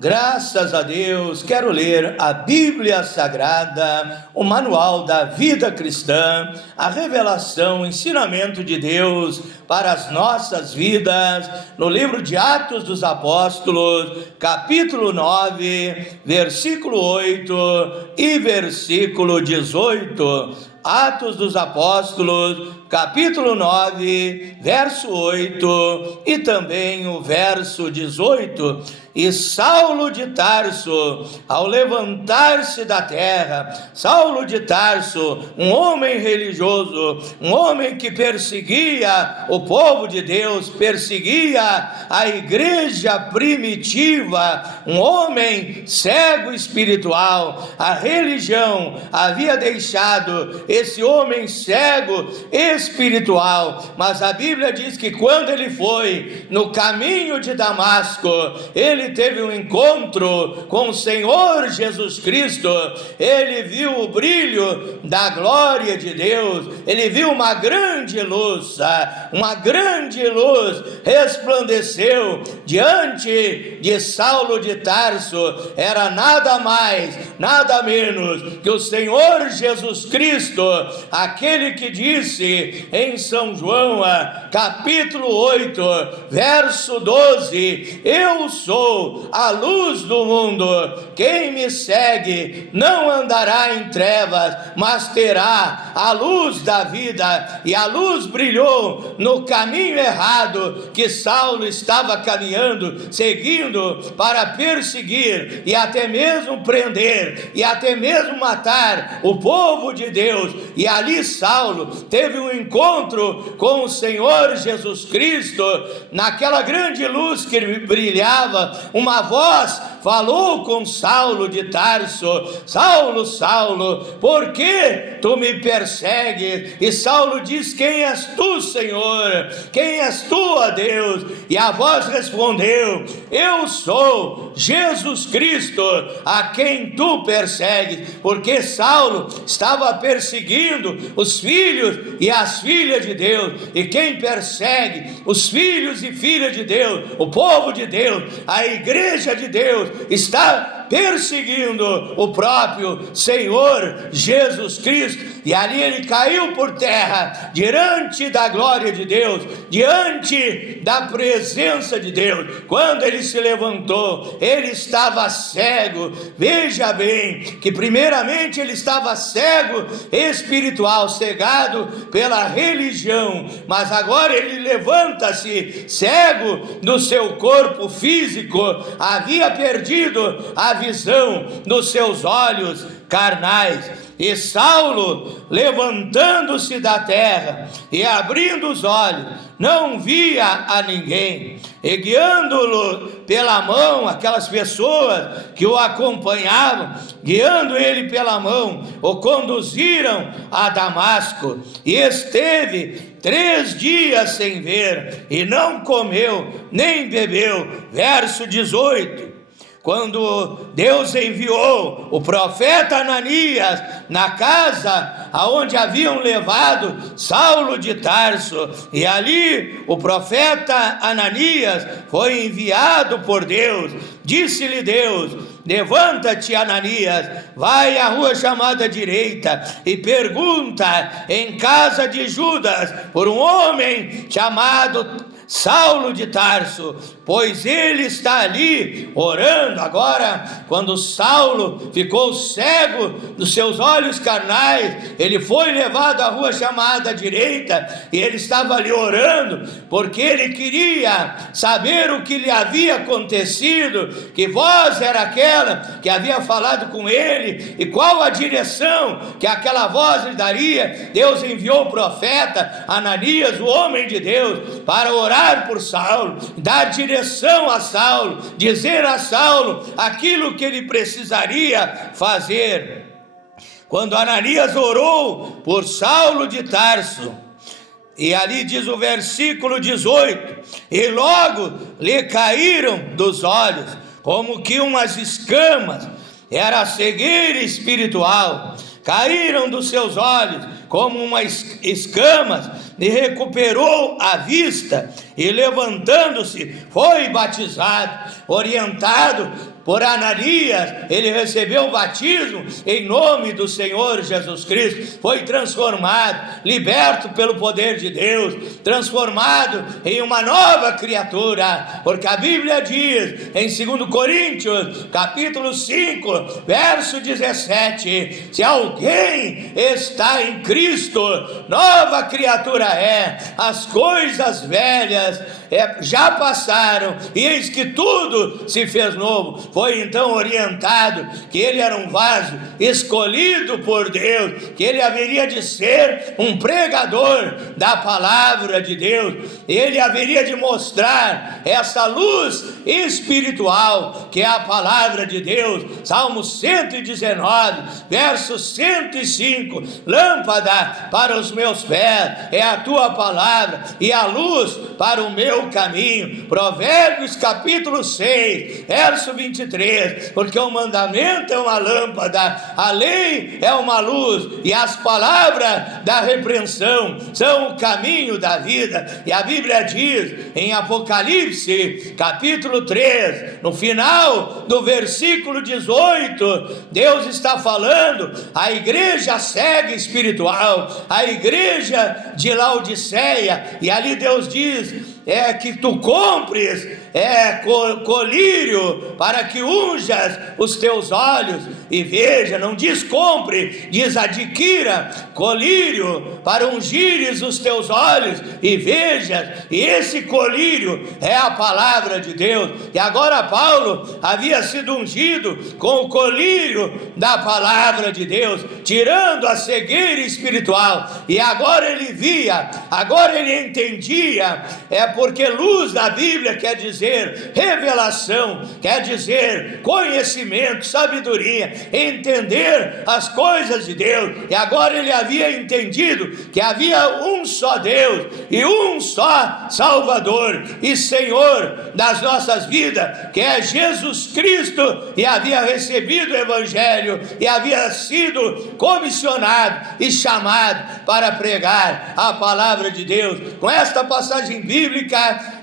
Graças a Deus, quero ler a Bíblia Sagrada, o manual da vida cristã, a revelação, o ensinamento de Deus para as nossas vidas, no livro de Atos dos Apóstolos, capítulo 9, versículo 8 e versículo 18. Atos dos Apóstolos, capítulo 9, verso 8 e também o verso 18. E Saulo de Tarso, ao levantar-se da terra, Saulo de Tarso, um homem religioso, um homem que perseguia o povo de Deus, perseguia a igreja primitiva, um homem cego espiritual, a religião havia deixado esse homem cego espiritual, mas a Bíblia diz que quando ele foi no caminho de Damasco, ele teve um encontro com o Senhor Jesus Cristo, ele viu o brilho da glória de Deus, ele viu uma grande luz resplandeceu diante de Saulo de Tarso, era nada mais, nada menos que o Senhor Jesus Cristo, aquele que disse em São João, capítulo 8, verso 12, eu sou a luz do mundo, quem me segue não andará em trevas, mas terá a luz da vida. E a luz brilhou no caminho errado que Saulo estava caminhando, seguindo para perseguir e até mesmo prender e até mesmo matar o povo de Deus. E ali Saulo teve um encontro com o Senhor Jesus Cristo, naquela grande luz que brilhava. Uma voz falou com Saulo de Tarso: Saulo, Saulo, por que tu me persegues? E Saulo diz: quem és tu, Senhor? Quem és tu, ó Deus? E a voz respondeu: eu sou Jesus Cristo, a quem tu persegues. Porque Saulo estava perseguindo os filhos e as filhas de Deus, e quem persegue os filhos e filhas de Deus, o povo de Deus, a igreja de Deus, está perseguindo o próprio Senhor Jesus Cristo. E ali ele caiu por terra diante da glória de Deus, diante da presença de Deus. Quando ele se levantou, ele estava cego. Veja bem que primeiramente ele estava cego espiritual, cegado pela religião, mas agora ele levanta-se cego do seu corpo físico, havia perdido a visão dos seus olhos carnais. E Saulo, levantando-se da terra e abrindo os olhos, não via a ninguém, e guiando-lo pela mão, aquelas pessoas que o acompanhavam, guiando ele pela mão, o conduziram a Damasco, e esteve 3 dias sem ver, e não comeu nem bebeu. Verso 18. Quando Deus enviou o profeta Ananias na casa aonde haviam levado Saulo de Tarso, e ali o profeta Ananias foi enviado por Deus, disse-lhe Deus: levanta-te, Ananias, vai à rua chamada Direita e pergunta em casa de Judas por um homem chamado Saulo de Tarso, pois ele está ali orando. Agora, quando Saulo ficou cego dos seus olhos carnais, ele foi levado à rua chamada Direita, e ele estava ali orando, porque ele queria saber o que lhe havia acontecido, que voz era aquela que havia falado com ele, e qual a direção que aquela voz lhe daria. Deus enviou o profeta Ananias, o homem de Deus, para orar por Saulo, dar direção a Saulo, dizer a Saulo aquilo que ele precisaria fazer. Quando Ananias orou por Saulo de Tarso, e ali diz o versículo 18, e logo lhe caíram dos olhos como que umas escamas, era a cegueira espiritual, caíram dos seus olhos como umas escamas, e recuperou a vista, e levantando-se foi batizado, orientado por Ananias, ele recebeu o batismo em nome do Senhor Jesus Cristo, foi transformado, liberto pelo poder de Deus, transformado em uma nova criatura, porque a Bíblia diz em 2 Coríntios, capítulo 5, verso 17, se alguém está em Cristo, nova criatura é, as coisas velhas já passaram, e eis que tudo se fez novo. Foi então orientado que ele era um vaso escolhido por Deus, que ele haveria de ser um pregador da palavra de Deus, ele haveria de mostrar essa luz espiritual que é a palavra de Deus. Salmo 119, verso 105, lâmpada para os meus pés é a tua palavra e a luz para o meu caminho. Provérbios capítulo 6, verso 23, porque o mandamento é uma lâmpada, a lei é uma luz, e as palavras da repreensão são o caminho da vida. E a Bíblia diz em Apocalipse capítulo 3, no final do versículo 18, Deus está falando à igreja cega espiritual, a igreja de Laodiceia, e ali Deus diz que tu compres colírio para que unjas os teus olhos e veja. Não diz compre, diz adquira colírio para ungires os teus olhos e veja. E esse colírio é a palavra de Deus. E agora Paulo havia sido ungido com o colírio da palavra de Deus, tirando a cegueira espiritual, e agora ele via, agora ele entendia, porque luz na Bíblia quer dizer revelação, quer dizer conhecimento, sabedoria, entender as coisas de Deus. E agora ele havia entendido que havia um só Deus e um só Salvador e Senhor das nossas vidas, que é Jesus Cristo, e havia recebido o Evangelho e havia sido comissionado e chamado para pregar a palavra de Deus. Com esta passagem bíblica,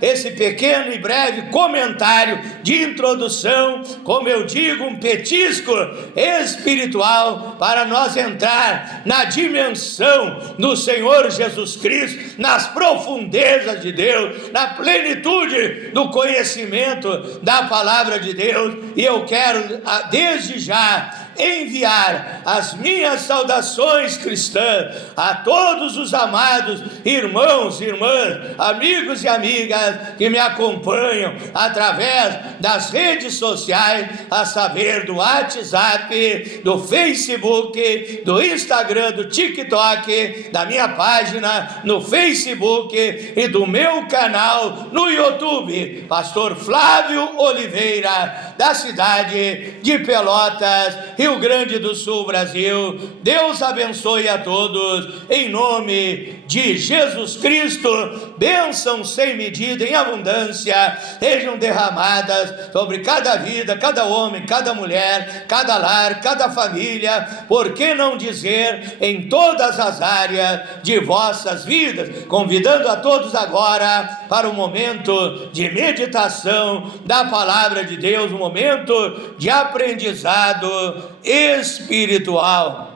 esse pequeno e breve comentário de introdução, como eu digo, um petisco espiritual para nós entrar na dimensão do Senhor Jesus Cristo, nas profundezas de Deus, na plenitude do conhecimento da palavra de Deus. E eu quero desde já enviar as minhas saudações cristãs a todos os amados irmãos, irmãs, amigos e amigas que me acompanham através das redes sociais, a saber, do WhatsApp, do Facebook, do Instagram, do TikTok, da minha página no Facebook e do meu canal no YouTube, Pastor Flávio Oliveira, da cidade de Pelotas, Rio Grande do Sul, Brasil. Deus abençoe a todos, em nome de Jesus Cristo. Bênçãos sem medida, em abundância, sejam derramadas sobre cada vida, cada homem, cada mulher, cada lar, cada família, por que não dizer em todas as áreas de vossas vidas. Convidando a todos agora para o momento de meditação da palavra de Deus, um momento de aprendizado espiritual.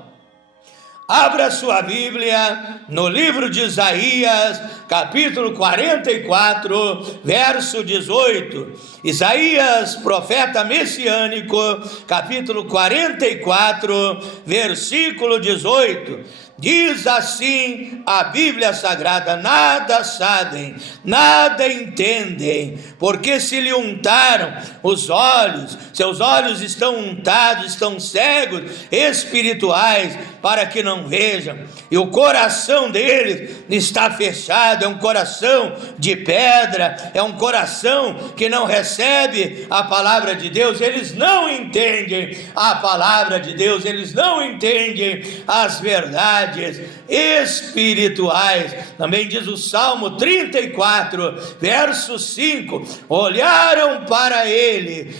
Abra sua Bíblia no livro de Isaías, capítulo 44, verso 18. Isaías, profeta messiânico, capítulo 44, versículo 18. Diz assim a Bíblia Sagrada: nada sabem, nada entendem, porque se lhe untaram os olhos, seus olhos estão untados, estão cegos espirituais, para que não vejam, e o coração deles está fechado, é um coração de pedra, é um coração que não recebe a palavra de Deus. Eles não entendem a palavra de Deus, eles não entendem as verdades. realidades espirituais. Também diz o Salmo 34, verso 5: olharam para ele,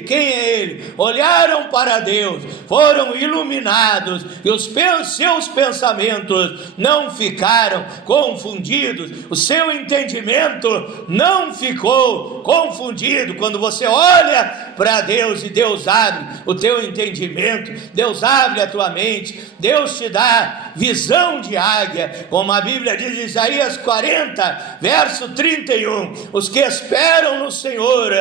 quem é ele? Olharam para Deus, foram iluminados, e os seus pensamentos não ficaram confundidos, o seu entendimento não ficou confundido. Quando você olha para Deus e Deus abre o teu entendimento, Deus abre a tua mente, Deus te dá visão de águia, como a Bíblia diz em Isaías 40, verso 31, os que esperam no Senhor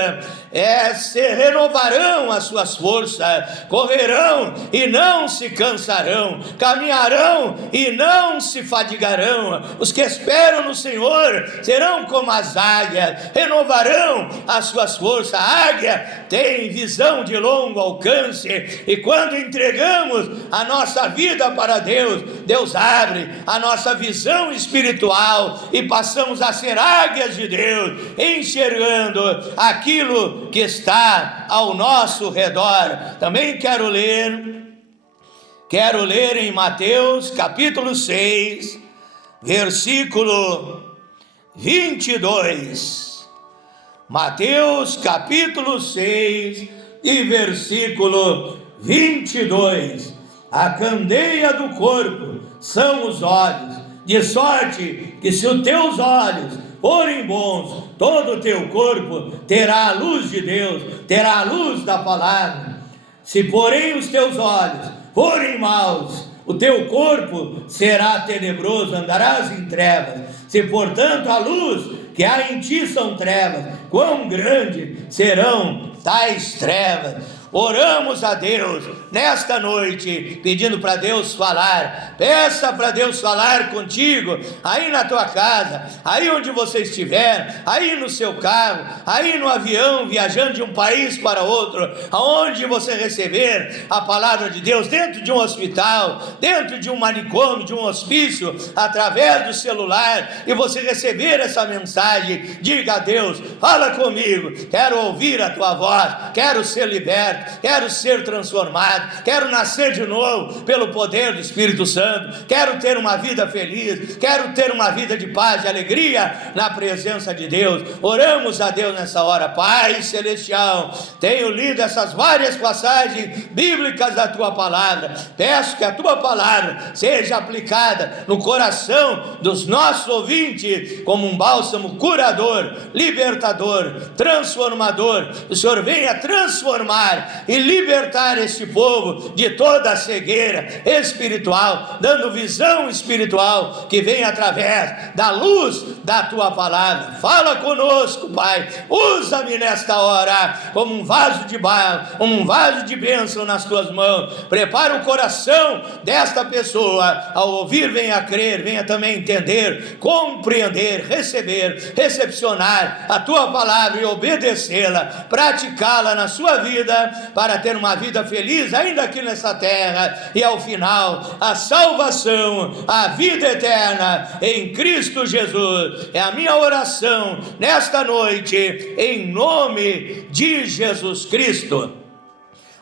se renovarão as suas forças, correrão e não se cansarão, caminharão e não se fadigarão. Os que esperam no Senhor serão como as águias, renovarão as suas forças. A águia tem visão de longo alcance, e quando entregamos a nossa vida para Deus, Deus abre a nossa visão espiritual e passamos a ser águias de Deus, enxergando aquilo que está ao nosso redor. Também quero ler em Mateus capítulo 6, versículo 22. Mateus capítulo 6 e versículo 22. A candeia do corpo são os olhos, de sorte que se os teus olhos forem bons, todo o teu corpo terá a luz de Deus, terá a luz da palavra. Se porém os teus olhos forem maus, o teu corpo será tenebroso, andarás em trevas. Se portanto a luz que há em ti são trevas, quão grande serão tais trevas. Oramos a Deus nesta noite, pedindo para Deus falar. Peça para Deus falar contigo, aí na tua casa, aí onde você estiver, aí no seu carro, aí no avião, viajando de um país para outro, aonde você receber a palavra de Deus, dentro de um hospital, dentro de um manicômio, de um hospício, através do celular, e você receber essa mensagem, diga a Deus: fala comigo, quero ouvir a tua voz, quero ser liberto, quero ser transformado, quero nascer de novo pelo poder do Espírito Santo, quero ter uma vida feliz, quero ter uma vida de paz e alegria na presença de Deus. Oramos a Deus nessa hora. Pai Celestial, tenho lido essas várias passagens bíblicas da tua palavra, peço que a tua palavra seja aplicada no coração dos nossos ouvintes como um bálsamo curador, libertador, transformador. O Senhor venha transformar e libertar este povo de toda a cegueira espiritual, dando visão espiritual que vem através da luz da tua palavra. Fala conosco, Pai, usa-me nesta hora como um vaso de barro, um vaso de bênção nas tuas mãos. Prepara o coração desta pessoa, ao ouvir venha crer, venha também entender, compreender, receber, recepcionar a tua palavra e obedecê-la, praticá-la na sua vida, para ter uma vida feliz ainda aqui nessa terra, e ao final a salvação, a vida eterna em Cristo Jesus. É a minha oração nesta noite, em nome de Jesus Cristo.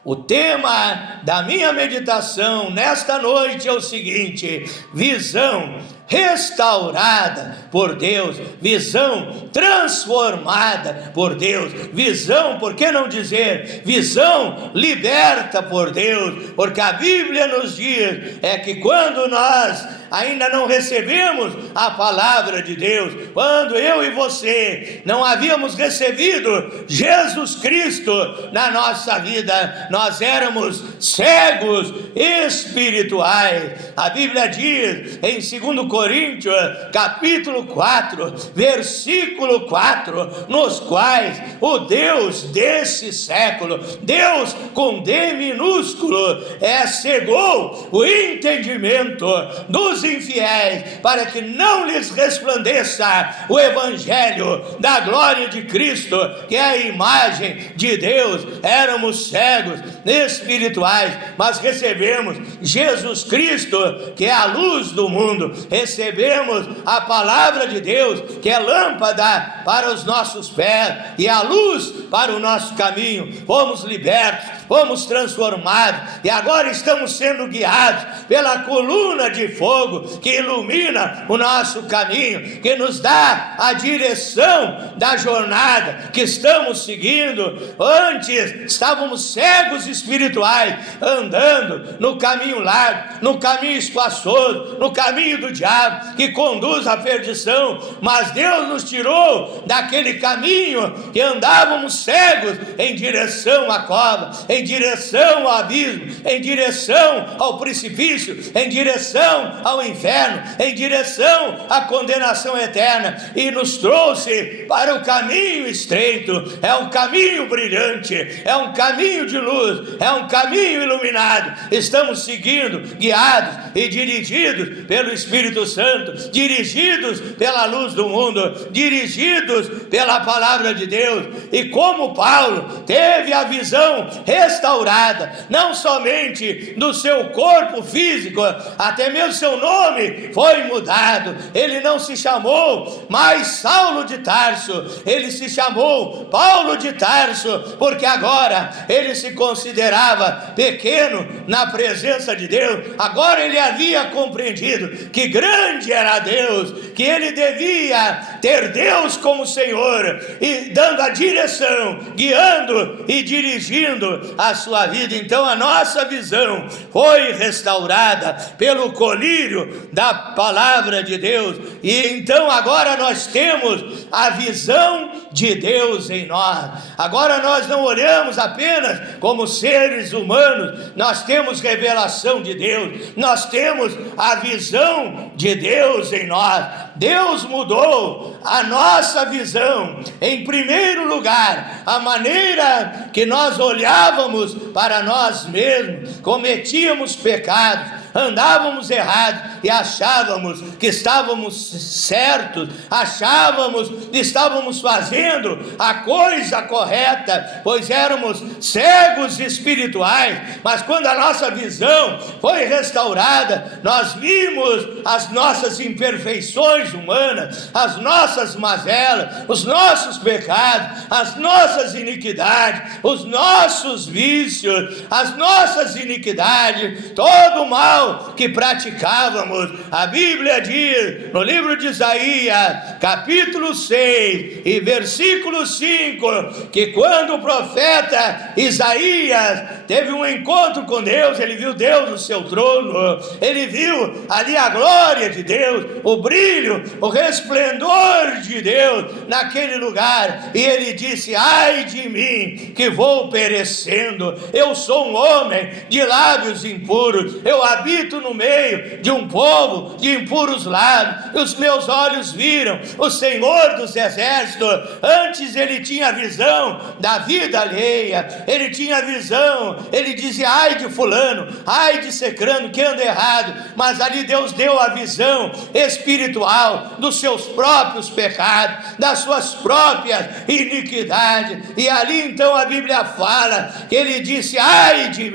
O tema da minha meditação nesta noite é o seguinte: visão restaurada por Deus, visão transformada por Deus, visão, por que não dizer, visão liberta por Deus, porque a Bíblia nos diz que quando nós ainda não recebemos a palavra de Deus, quando eu e você não havíamos recebido Jesus Cristo na nossa vida, nós éramos cegos espirituais. A Bíblia diz em 2 Coríntios capítulo 4, versículo 4, nos quais o Deus desse século, Deus com D minúsculo, cegou o entendimento dos infiéis, para que não lhes resplandeça o evangelho da glória de Cristo, que é a imagem de Deus. Éramos cegos espirituais, mas recebemos Jesus Cristo, que é a luz do mundo. Recebemos a palavra de Deus, que é lâmpada para os nossos pés e a luz para o nosso caminho. Fomos libertos, fomos transformados e agora estamos sendo guiados pela coluna de fogo que ilumina o nosso caminho, que nos dá a direção da jornada que estamos seguindo. Antes estávamos cegos espirituais, andando no caminho largo, no caminho espaçoso, no caminho do diabo que conduz à perdição, mas Deus nos tirou daquele caminho que andávamos cegos em direção à cova, em direção ao abismo, em direção ao precipício, em direção ao inferno, em direção à condenação eterna, e nos trouxe para o caminho estreito. É um caminho brilhante, é um caminho de luz, é um caminho iluminado. Estamos seguindo, guiados e dirigidos pelo Espírito Santo, dirigidos pela luz do mundo, dirigidos pela palavra de Deus. E como Paulo teve a visão restaurada, não somente do seu corpo físico, até mesmo seu nome foi mudado. Ele não se chamou mais Saulo de Tarso, ele se chamou Paulo de Tarso, porque agora ele se considerava pequeno na presença de Deus. Agora ele havia compreendido que grande era Deus, que ele devia ter Deus como Senhor e dando a direção, guiando e dirigindo a sua vida. Então a nossa visão foi restaurada pelo colírio da palavra de Deus, e então agora nós temos a visão de Deus em nós. Agora nós não olhamos apenas como seres humanos, nós temos revelação de Deus, nós temos a visão de Deus em nós. Deus mudou a nossa visão. Em primeiro lugar, a maneira que nós olhávamos para nós mesmos, cometíamos pecados, andávamos errados e achávamos que estávamos certos, achávamos que estávamos fazendo a coisa correta, pois éramos cegos espirituais. Mas quando a nossa visão foi restaurada, nós vimos as nossas imperfeições humanas, as nossas mazelas, os nossos pecados, as nossas iniquidades, os nossos vícios, as nossas iniquidades, todo o mal que praticávamos. A Bíblia diz no livro de Isaías, capítulo 6 e versículo 5, que quando o profeta Isaías teve um encontro com Deus, ele viu Deus no seu trono, ele viu ali a glória de Deus, o brilho, o resplendor de Deus naquele lugar, e ele disse: ai de mim que vou perecendo, eu sou um homem de lábios impuros, eu habito no meio de um povo de impuros lábios, e os meus olhos viram o Senhor dos exércitos. Antes ele tinha a visão da vida alheia, ele tinha a visão, ele dizia: ai de fulano, ai de cicrano que anda errado, mas ali Deus deu a visão espiritual dos seus próprios pecados, das suas próprias iniquidades, e ali então a Bíblia fala que ele disse: ai de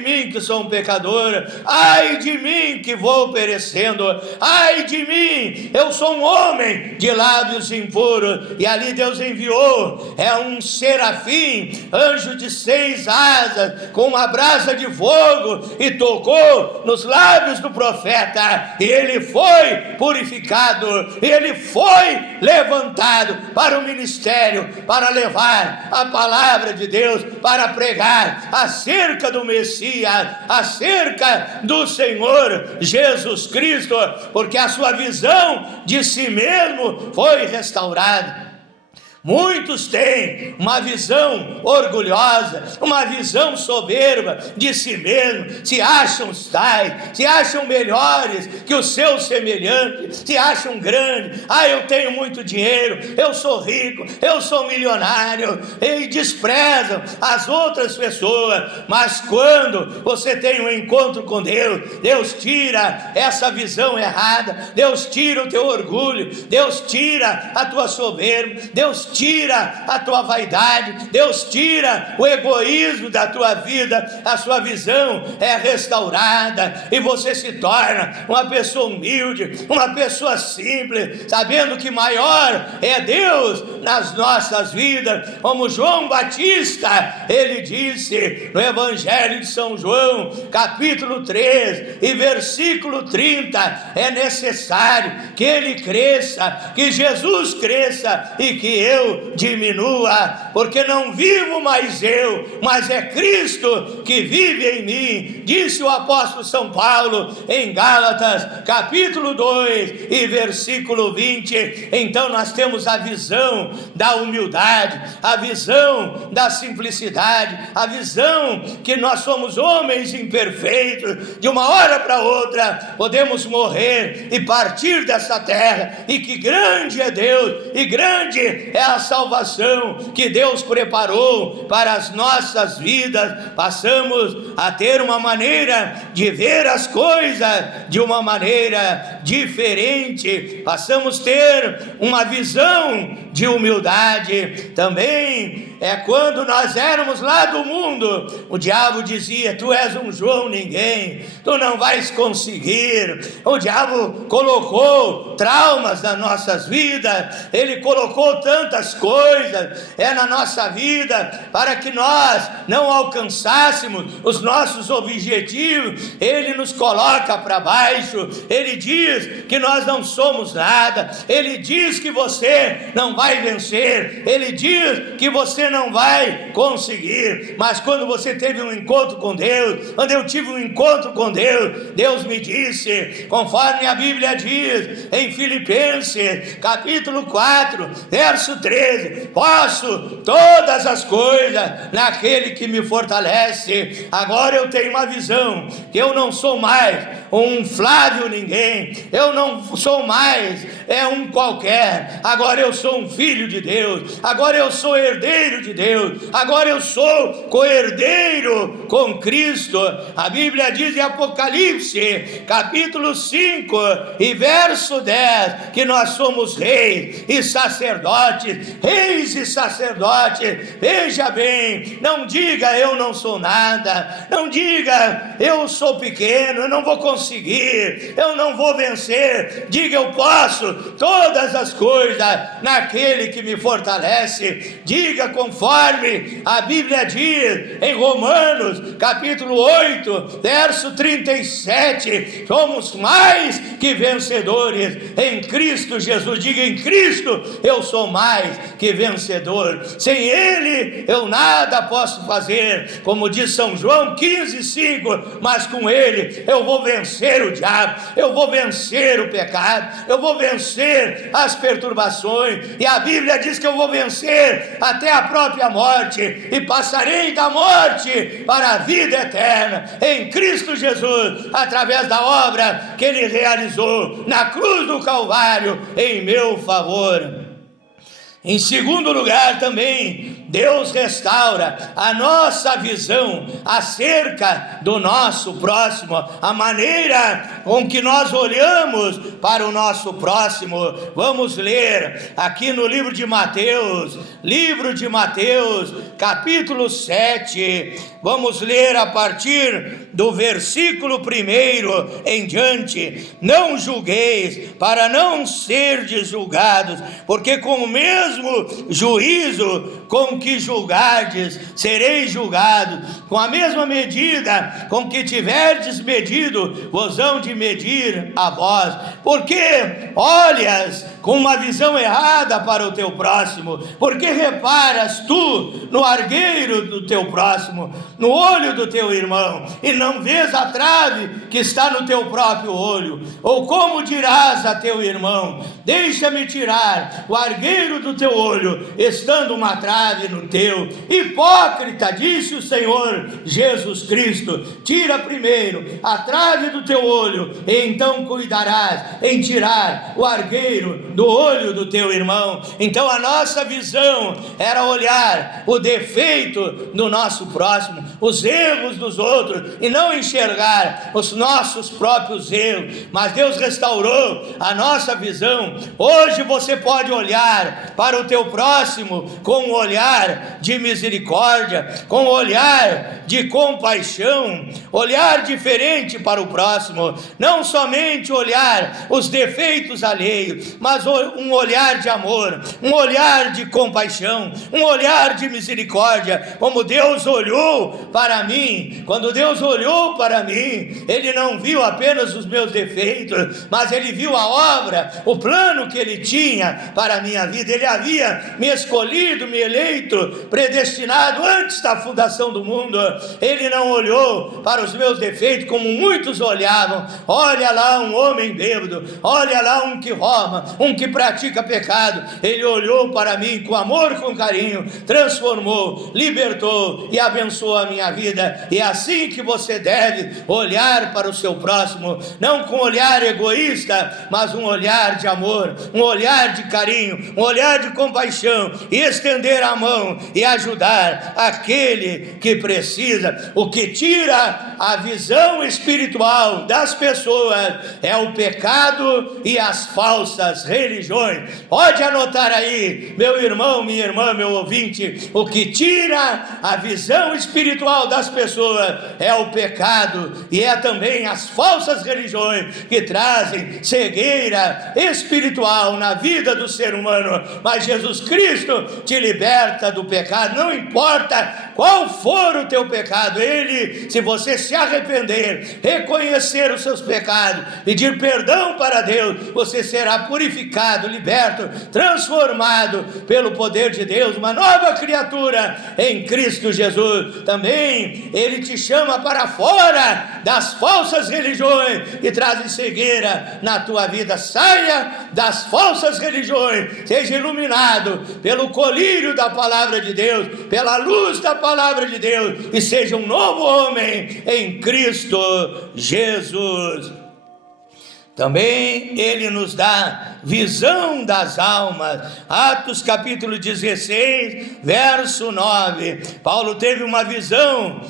mim que sou um pecador, ai de mim que vou perecendo, ai de mim, eu sou um homem de lábios impuros. E ali Deus enviou um serafim, anjo de 6 asas, com uma brasa de fogo, e tocou nos lábios do profeta, e ele foi purificado, ele foi levantado para o ministério, para levar a palavra de Deus, para pregar acerca do Messias, acerca do Senhor Jesus Cristo, porque a sua visão de si mesmo foi restaurada. Muitos têm uma visão orgulhosa, uma visão soberba de si mesmo, se acham tais, se acham melhores que os seus semelhantes, se acham grandes. Eu tenho muito dinheiro, eu sou rico, eu sou milionário, e desprezam as outras pessoas. Mas quando você tem um encontro com Deus, Deus tira essa visão errada, Deus tira o teu orgulho, Deus tira a tua soberba, Deus tira a tua vaidade, Deus tira o egoísmo da tua vida, a sua visão é restaurada, e você se torna uma pessoa humilde, uma pessoa simples, sabendo que maior é Deus nas nossas vidas, como João Batista, ele disse no Evangelho de São João, capítulo 3 e versículo 30, é necessário que ele cresça, que Jesus cresça e que eu diminua, porque não vivo mais eu, mas é Cristo que vive em mim, disse o apóstolo São Paulo em Gálatas, capítulo 2 e versículo 20. Então nós temos a visão da humildade, a visão da simplicidade, a visão que nós somos homens imperfeitos, de uma hora para outra podemos morrer e partir dessa terra, e que grande é Deus e grande é a salvação que Deus preparou para as nossas vidas. Passamos a ter uma maneira de ver as coisas de uma maneira diferente, passamos a ter uma visão de humildade. Também é quando nós éramos lá do mundo, o diabo dizia: tu és um João ninguém, tu não vais conseguir. O diabo colocou traumas nas nossas vidas, ele colocou tantas coisas na nossa vida para que nós não alcançássemos os nossos objetivos. Ele nos coloca para baixo, ele diz que nós não somos nada, ele diz que você não vai vencer, ele diz que você não vai conseguir. Mas quando você teve um encontro com Deus, quando eu tive um encontro com Deus, Deus me disse, conforme a Bíblia diz em Filipenses capítulo 4 verso 13: posso todas as coisas naquele que me fortalece. Agora eu tenho uma visão que eu não sou mais um Flávio ninguém, eu não sou mais um qualquer, agora eu sou um filho de Deus, agora eu sou herdeiro de Deus, agora eu sou co-herdeiro com Cristo. A Bíblia diz em Apocalipse capítulo 5 e verso 10 que nós somos reis e sacerdotes, reis e sacerdotes. Veja bem, não diga eu não sou nada, não diga eu sou pequeno, eu não vou conseguir, eu não vou vencer. Diga eu posso todas as coisas naquele que me fortalece. Diga conforme a Bíblia diz em Romanos capítulo 8 verso 37: somos mais que vencedores em Cristo Jesus. Diga: em Cristo eu sou mais que vencedor, sem Ele eu nada posso fazer, como diz São João 15:5, mas com Ele eu vou vencer o diabo, eu vou vencer o pecado, eu vou vencer as perturbações, e a Bíblia diz que eu vou vencer até a própria morte, e passarei da morte para a vida eterna em Cristo Jesus, através da obra que Ele realizou na cruz do Calvário em meu favor. Em segundo lugar, também Deus restaura a nossa visão acerca do nosso próximo, a maneira com que nós olhamos para o nosso próximo. Vamos ler aqui no livro de Mateus, capítulo 7, vamos ler a partir do versículo 1 em diante: não julgueis para não serdes julgados, porque com o mesmo juízo com que julgardes, sereis julgados, com a mesma medida com que tiverdes medido, vos hão de medir a vós. Porque olhas com uma visão errada para o teu próximo? Porque reparas tu no argueiro do teu próximo, no olho do teu irmão, e não vês a trave que está no teu próprio olho? Ou como dirás a teu irmão: deixa-me tirar o argueiro do teu olho, estando uma trave no teu? Hipócrita, disse o Senhor Jesus Cristo: tira primeiro a trave do teu olho, e então cuidarás em tirar o argueiro do olho do teu irmão. Então a nossa visão era olhar o defeito do nosso próximo, os erros dos outros, e não enxergar os nossos próprios erros. Mas Deus restaurou a nossa visão. Hoje você pode olhar para o teu próximo com um olhar de misericórdia, com olhar de compaixão, olhar diferente para o próximo, não somente olhar os defeitos alheios, mas um olhar de amor, um olhar de compaixão, um olhar de misericórdia, como Deus olhou para mim. Quando Deus olhou para mim, Ele não viu apenas os meus defeitos, mas Ele viu a obra, o plano que Ele tinha para a minha vida. Ele havia me escolhido, me eleito, predestinado antes da fundação do mundo. Ele não olhou para os meus defeitos como muitos olhavam. Olha lá um homem bêbado, olha lá um que rouba, um que pratica pecado. Ele olhou para mim com amor, com carinho, transformou, libertou e abençoou a minha vida. E é assim que você deve olhar para o seu próximo, não com olhar egoísta, mas um olhar de amor, um olhar de carinho, um olhar de compaixão, e estender a mão e ajudar aquele que precisa. O que tira a visão espiritual das pessoas é o pecado e as falsas religiões. Pode anotar aí, meu irmão, minha irmã, meu ouvinte, o que tira a visão espiritual das pessoas é o pecado e é também as falsas religiões que trazem cegueira espiritual na vida do ser humano. Mas Jesus Cristo te liberta do pecado, não importa qual for o teu pecado. Ele, se você se arrepender, reconhecer os seus pecados, pedir perdão para Deus, você será purificado, liberto, transformado pelo poder de Deus, uma nova criatura em Cristo Jesus. Também Ele te chama para fora das falsas religiões que trazem cegueira na tua vida. Saia das falsas religiões, seja iluminado pelo colírio da palavra de Deus, pela luz da palavra de Deus, e seja um novo homem em Cristo Jesus. Também Ele nos dá visão das almas. Atos capítulo 16, verso 9. Paulo teve uma visão,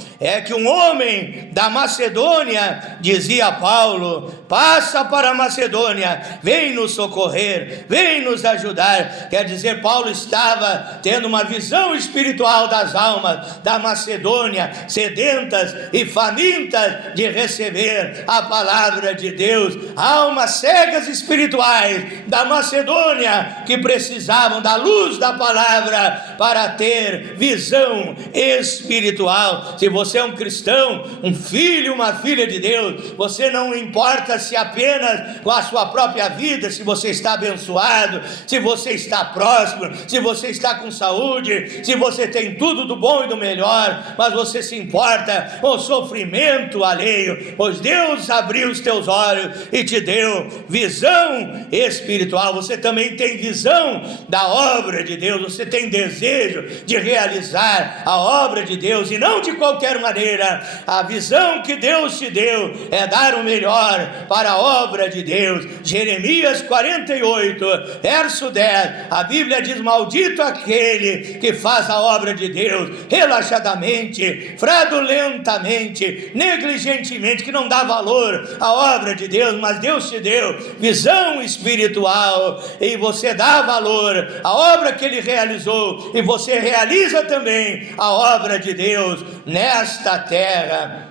que um homem da Macedônia dizia a Paulo: passa para a Macedônia, vem nos socorrer, vem nos ajudar. Quer dizer, Paulo estava tendo uma visão espiritual das almas da Macedônia, sedentas e famintas de receber a palavra de Deus. Almas cegas espirituais da Macedônia que precisavam da luz da palavra para ter visão espiritual. Se você é um cristão, um filho, uma filha de Deus, você não importa se apenas com a sua própria vida, se você está abençoado, se você está próspero, se você está com saúde, se você tem tudo do bom e do melhor, mas você se importa com o sofrimento alheio, pois Deus abriu os teus olhos e te deu visão espiritual. Você também tem visão da obra de Deus, você tem desejo de realizar a obra de Deus, e não de qualquer maneira. A visão que Deus te deu é dar o melhor para a obra de Deus. Jeremias 48, verso 10, a Bíblia diz: maldito aquele que faz a obra de Deus relaxadamente, fraudulentamente, negligentemente, que não dá valor à obra de Deus. Mas Deus te deu visão espiritual e você dá valor à obra que Ele realizou, e você realiza também a obra de Deus nesta terra.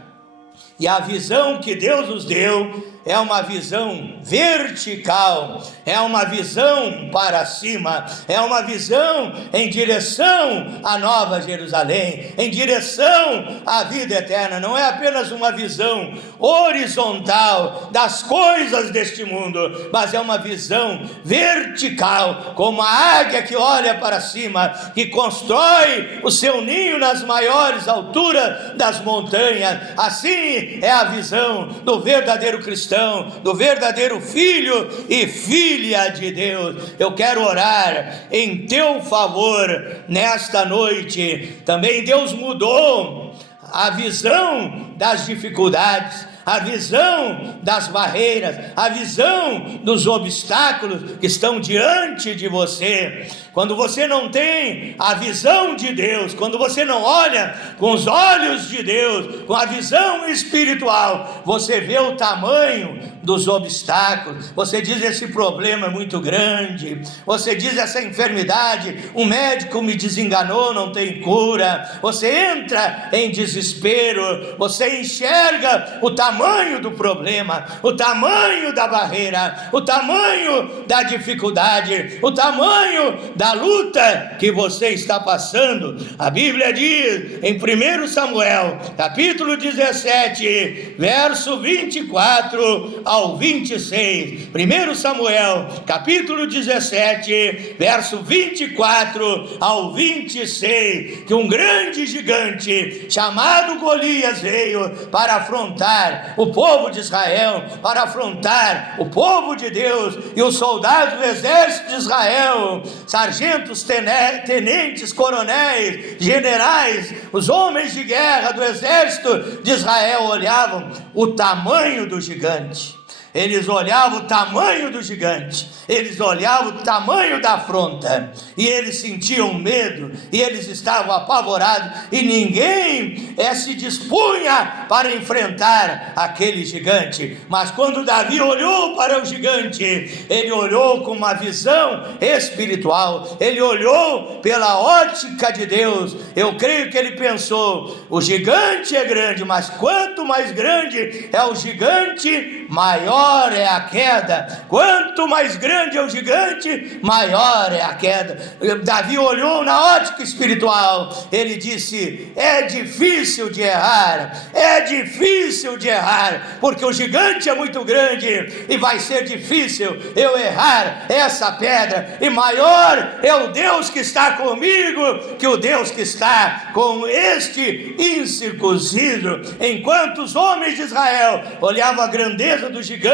E a visão que Deus nos deu é uma visão vertical, é uma visão para cima, é uma visão em direção à Nova Jerusalém, em direção à vida eterna. Não é apenas uma visão horizontal das coisas deste mundo, mas é uma visão vertical, como a águia que olha para cima, que constrói o seu ninho nas maiores alturas das montanhas. Assim é a visão do verdadeiro cristão, do verdadeiro filho e filha de Deus. Eu quero orar em teu favor nesta noite. Também Deus mudou a visão das dificuldades, a visão das barreiras, a visão dos obstáculos que estão diante de você. Quando você não tem a visão de Deus, quando você não olha com os olhos de Deus, com a visão espiritual, você vê o tamanho dos obstáculos. Você diz: esse problema é muito grande. Você diz: essa enfermidade, um médico me desenganou, não tem cura. Você entra em desespero. Você enxerga o tamanho do problema, o tamanho da barreira, o tamanho da dificuldade, o tamanho da luta que você está passando. A Bíblia diz em 1 Samuel, capítulo 17, verso 24 ao 26. 1 Samuel, capítulo 17, verso 24 ao 26, que um grande gigante chamado Golias veio para afrontar o povo de Israel, para afrontar o povo de Deus, e os soldados do exército de Israel, sargentos, tenentes, coronéis, generais, os homens de guerra do exército de Israel olhavam o tamanho do gigante. Eles olhavam o tamanho do gigante, eles olhavam o tamanho da afronta, e eles sentiam medo, e eles estavam apavorados, e ninguém se dispunha para enfrentar aquele gigante. Mas quando Davi olhou para o gigante, ele olhou com uma visão espiritual, ele olhou pela ótica de Deus. Eu creio que ele pensou: o gigante é grande, mas quanto mais grande é o gigante, maior é a queda. Quanto mais grande é o gigante, maior é a queda. Davi olhou na ótica espiritual. Ele disse: é difícil de errar, é difícil de errar, porque o gigante é muito grande e vai ser difícil eu errar essa pedra, e maior é o Deus que está comigo que o Deus que está com este incircunciso. Enquanto os homens de Israel olhavam a grandeza do gigante,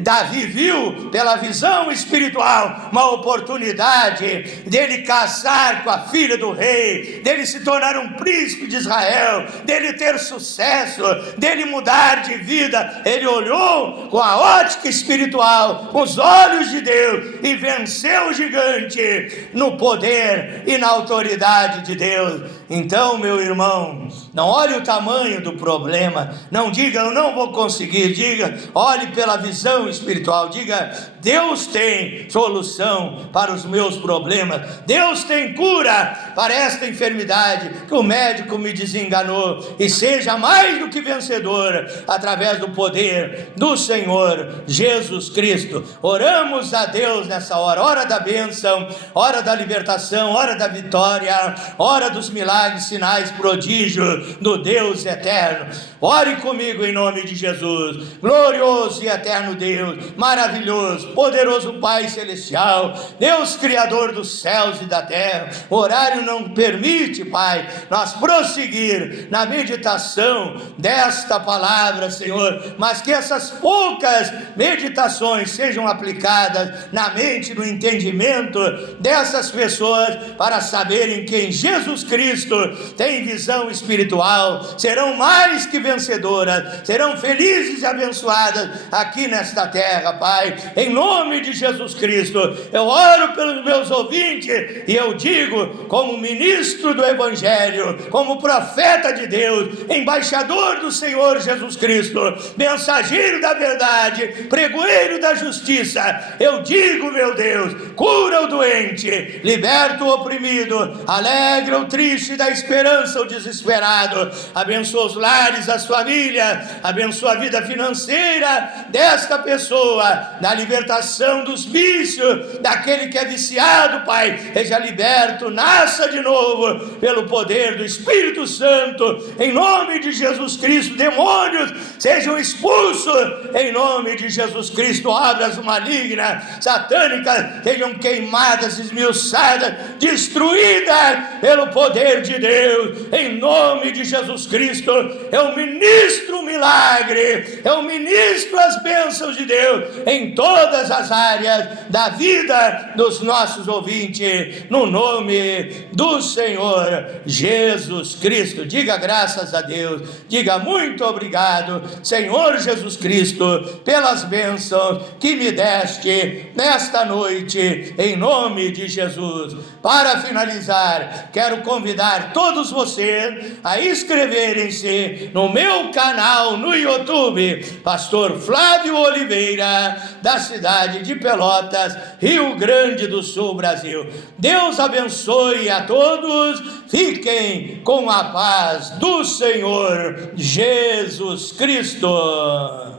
Davi viu pela visão espiritual uma oportunidade dele casar com a filha do rei, dele se tornar um príncipe de Israel, dele ter sucesso, dele mudar de vida. Ele olhou com a ótica espiritual, com os olhos de Deus, e venceu o gigante no poder e na autoridade de Deus. Então, meu irmão, não olhe o tamanho do problema, não diga: eu não vou conseguir. Diga: olhe pela visão espiritual, diga: Deus tem solução para os meus problemas, Deus tem cura para esta enfermidade que o médico me desenganou, e seja mais do que vencedor através do poder do Senhor Jesus Cristo. Oramos a Deus nessa hora, hora da bênção, hora da libertação, hora da vitória, hora dos milagres, sinais, prodígios do Deus eterno. Ore comigo em nome de Jesus. Glorioso e eterno Deus, maravilhoso, poderoso Pai celestial, Deus criador dos céus e da terra, o horário não permite, Pai, nós prosseguir na meditação desta palavra, Senhor, mas que essas poucas meditações sejam aplicadas na mente, no entendimento dessas pessoas, para saberem que em Jesus Cristo tem visão espiritual, serão mais que vencedoras, serão felizes e abençoadas aqui nesta terra, Pai, em nome de Jesus Cristo. Eu oro pelos meus ouvintes e eu digo, como ministro do Evangelho, como profeta de Deus, embaixador do Senhor Jesus Cristo, mensageiro da verdade, pregoeiro da justiça, eu digo, meu Deus, cura o doente, liberta o oprimido, alegra o triste, dá esperança ao desesperado, abençoa os lares, as famílias, abençoa a vida financeira desta pessoa, da libertação dos vícios, daquele que é viciado, Pai, seja liberto, nasça de novo pelo poder do Espírito Santo, em nome de Jesus Cristo. Demônios sejam expulsos em nome de Jesus Cristo. Obras malignas, satânicas, sejam queimadas, esmiuçadas, destruídas pelo poder de Deus, em nome de Jesus Cristo. Eu ministro o milagre, eu ministro as bênçãos de Deus em todas as áreas da vida dos nossos ouvintes, no nome do Senhor Jesus Cristo. Diga graças a Deus, diga muito obrigado, Senhor Jesus Cristo, pelas bênçãos que me deste nesta noite, em nome de Jesus. Para finalizar, quero convidar todos vocês a inscreverem-se no meu canal no YouTube, Pastor Flávio Oliveira, da cidade de Pelotas, Rio Grande do Sul, Brasil. Deus abençoe a todos, fiquem com a paz do Senhor Jesus Cristo.